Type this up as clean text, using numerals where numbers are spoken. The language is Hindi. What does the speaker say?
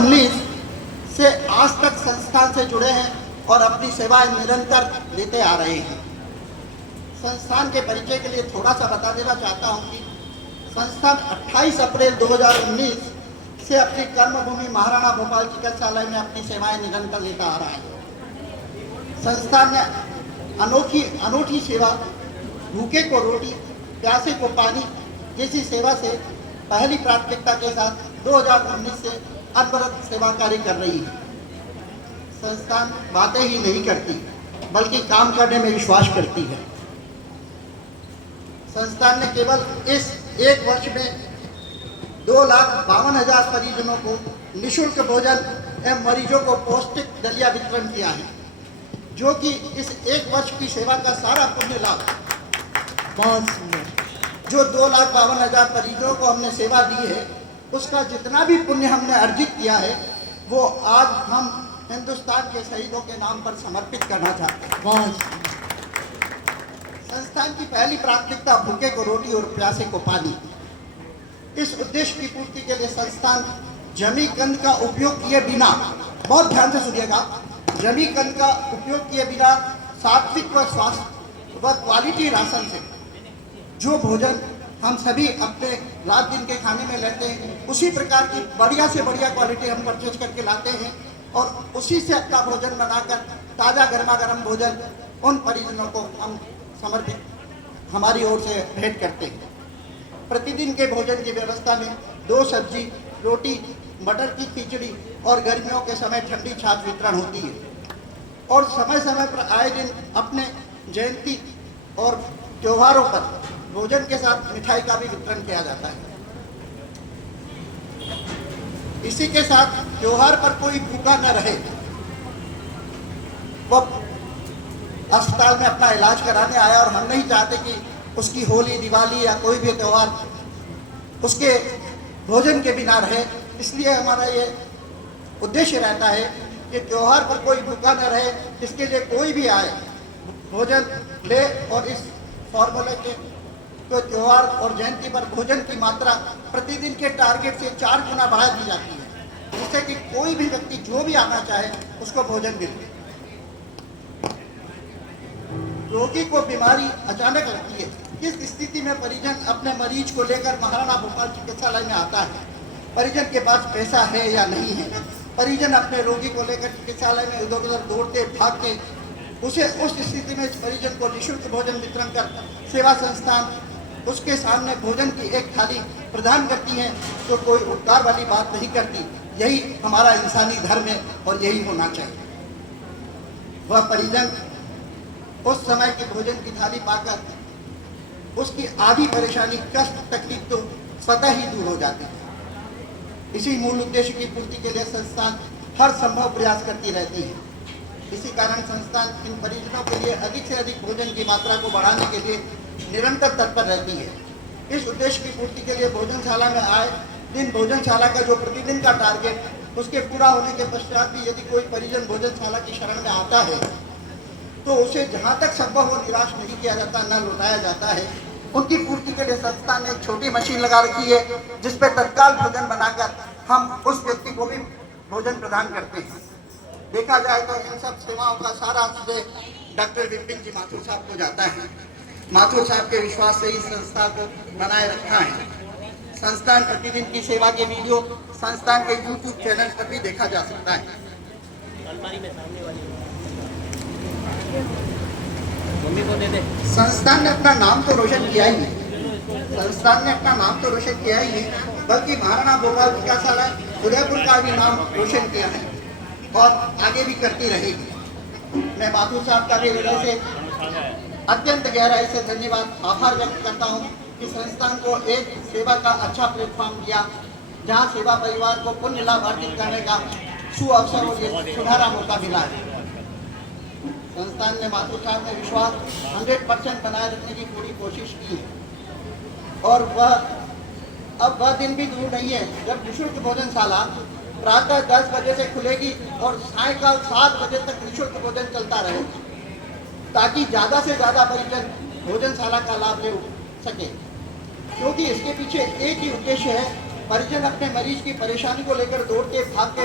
2019 से आज तक संस्थान से जुड़े हैं और अपनी सेवाएं निरंतर लेते आ रहे हैं। संस्थान के परिचय के लिए थोड़ा सा बता देना चाहता हूं कि संस्थान 28 अप्रैल 2019 से अपनी कर्मभूमि महाराणा भोपाल चिकित्सालय में अपनी सेवाएं निरंतर लेता आ रहा है। संस्थान ने अनूठी सेवा भूखे को रोटी, प्यासे को पानी जैसी सेवा से पहली प्राथमिकता के साथ 2019 से अनवरत सेवा कार्य कर रही है। संस्थान बातें ही नहीं करती बल्कि काम करने में विश्वास करती है। संस्थान ने केवल इस एक वर्ष में 2,52,000 परिजनों को निःशुल्क भोजन एवं मरीजों को पौष्टिक दलिया वितरण किया है, जो कि इस एक वर्ष की सेवा का सारा पुण्य लाभ जो 2,52,000 परिजनों को हमने सेवा दी है, उसका जितना भी पुण्य हमने अर्जित किया है वो आज हम हिंदुस्तान के शहीदों के नाम पर समर्पित करना चाहते हैं। संस्थान की पहली प्राथमिकता भूखे को रोटी और प्यासे को पानी। इस उद्देश्य की पूर्ति के लिए संस्थान जमी कंद का उपयोग किए बिना, बहुत ध्यान से सुनिएगा, जमी कंद का उपयोग किए बिना सात्विक व स्वास्थ्य व क्वालिटी राशन से जो भोजन हम सभी अपने रात दिन के खाने में लेते हैं, उसी प्रकार की बढ़िया से बढ़िया क्वालिटी हम परचेज करके लाते हैं और उसी से अपना भोजन बनाकर ताज़ा गर्मा गर्म भोजन उन परिजनों को हम समर्पित हमारी ओर से भेंट करते हैं। प्रतिदिन के भोजन की व्यवस्था में 2 सब्जी, रोटी, मटर की खिचड़ी और गर्मियों के समय ठंडी छाछ वितरण होती है और समय समय पर आए दिन अपने जयंती और त्योहारों पर भोजन के साथ मिठाई का भी वितरण किया जाता है। इसी के साथ त्योहार पर कोई भूखा न रहे, वह अस्पताल में अपना इलाज कराने आया और हम नहीं चाहते कि उसकी होली, दिवाली या कोई भी त्यौहार उसके भोजन के बिना रहे। इसलिए हमारा ये उद्देश्य रहता है कि त्योहार पर कोई भूखा न रहे, इसके लिए कोई भी आए भोजन ले और इस फॉर्मूले के तो त्योहार और जयंती पर भोजन की मात्रा प्रतिदिन के टारगेट से 4 गुना बढ़ा दी जाती है, जिससे कि कोई भी व्यक्ति जो भी आना चाहे उसको भोजन मिले। रोगी को बीमारी अचानक लगती है, किस स्थिति में परिजन अपने मरीज को लेकर महाराणा भोपाल चिकित्सालय में आता है? परिजन के पास पैसा है या नहीं है? परिजन अपने रोगी को लेकर चिकित्सालय में इधर उधर दौड़ते भागते उसे उस स्थिति में परिजन को निःशुल्क भोजन वितरण कर सेवा संस्थान उसके सामने भोजन की एक थाली प्रदान करती है, तो कोई उपकार वाली बात नहीं करती। यही हमारा इंसानी धर्म है और यही होना चाहिए। वह परिजन उस समय की भोजन की थाली पाकर उसकी आधी परेशानी, कष्ट, तकलीफ तो स्वतः ही दूर हो जाती है। इसी मूल उद्देश्य की पूर्ति के लिए संस्थान हर संभव प्रयास करती रहती है। इसी कारण संस्थान इन परिजनों के लिए अधिक से अधिक भोजन की मात्रा को बढ़ाने के लिए निरंतर तत्पर रहती है। इस उद्देश्य की पूर्ति के लिए भोजनशाला में आए दिन भोजनशाला का जो प्रतिदिन का टारगेट, उसके पूरा होने के पश्चात भी यदि कोई परिजन भोजनशाला की शरण में आता है तो उसे जहाँ तक संभव हो निराश नहीं किया जाता, न लौटाया जाता है। उनकी पूर्ति के लिए संस्थान ने एक छोटी मशीन लगा रखी है, जिस पर तत्काल भोजन बनाकर हम उस व्यक्ति को भी भोजन प्रदान करते हैं। देखा जाए तो इन सब सेवाओं का सारा श्रेय डॉक्टर विपिन जी माथुर साहब को जाता है। माथुर साहब के विश्वास से इस संस्था को बनाए रखा है। संस्थान प्रतिदिन की सेवा के वीडियो संस्थान के YouTube चैनल पर भी देखा जा सकता है। संस्थान ने अपना नाम तो रोशन किया ही नहीं, संस्थान ने अपना नाम तो रोशन किया ही नहीं, बल्कि महाराणा भोपाल चिकित्सालय उदयपुर का भी नाम रोशन किया है और आगे भी करती रहेगी। मैं माथुर साहब का भी हृदय से अत्यंत गहराई से धन्यवाद, आभार व्यक्त करता हूँ कि संस्थान को एक सेवा का अच्छा प्लेटफॉर्म दिया, जहाँ सेवा परिवार को पुण्य लाभ अर्जित करने का सुअवसर और ये सुनहरा मौका मिला है। संस्थान ने माथुर साहब में विश्वास 100% बनाए रखने की पूरी कोशिश की है और अब वह दिन भी दूर नहीं है जब निःशुल्क भोजनशाला प्रातः 10 बजे से खुलेगी और सायंकाल 7 बजे तक निःशुल्क भोजन चलता रहेगा, ताकि ज़्यादा से ज़्यादा परिजन भोजनशाला का लाभ ले सके। क्योंकि इसके पीछे एक ही उद्देश्य है, परिजन अपने मरीज की परेशानी को लेकर दौड़ते भागते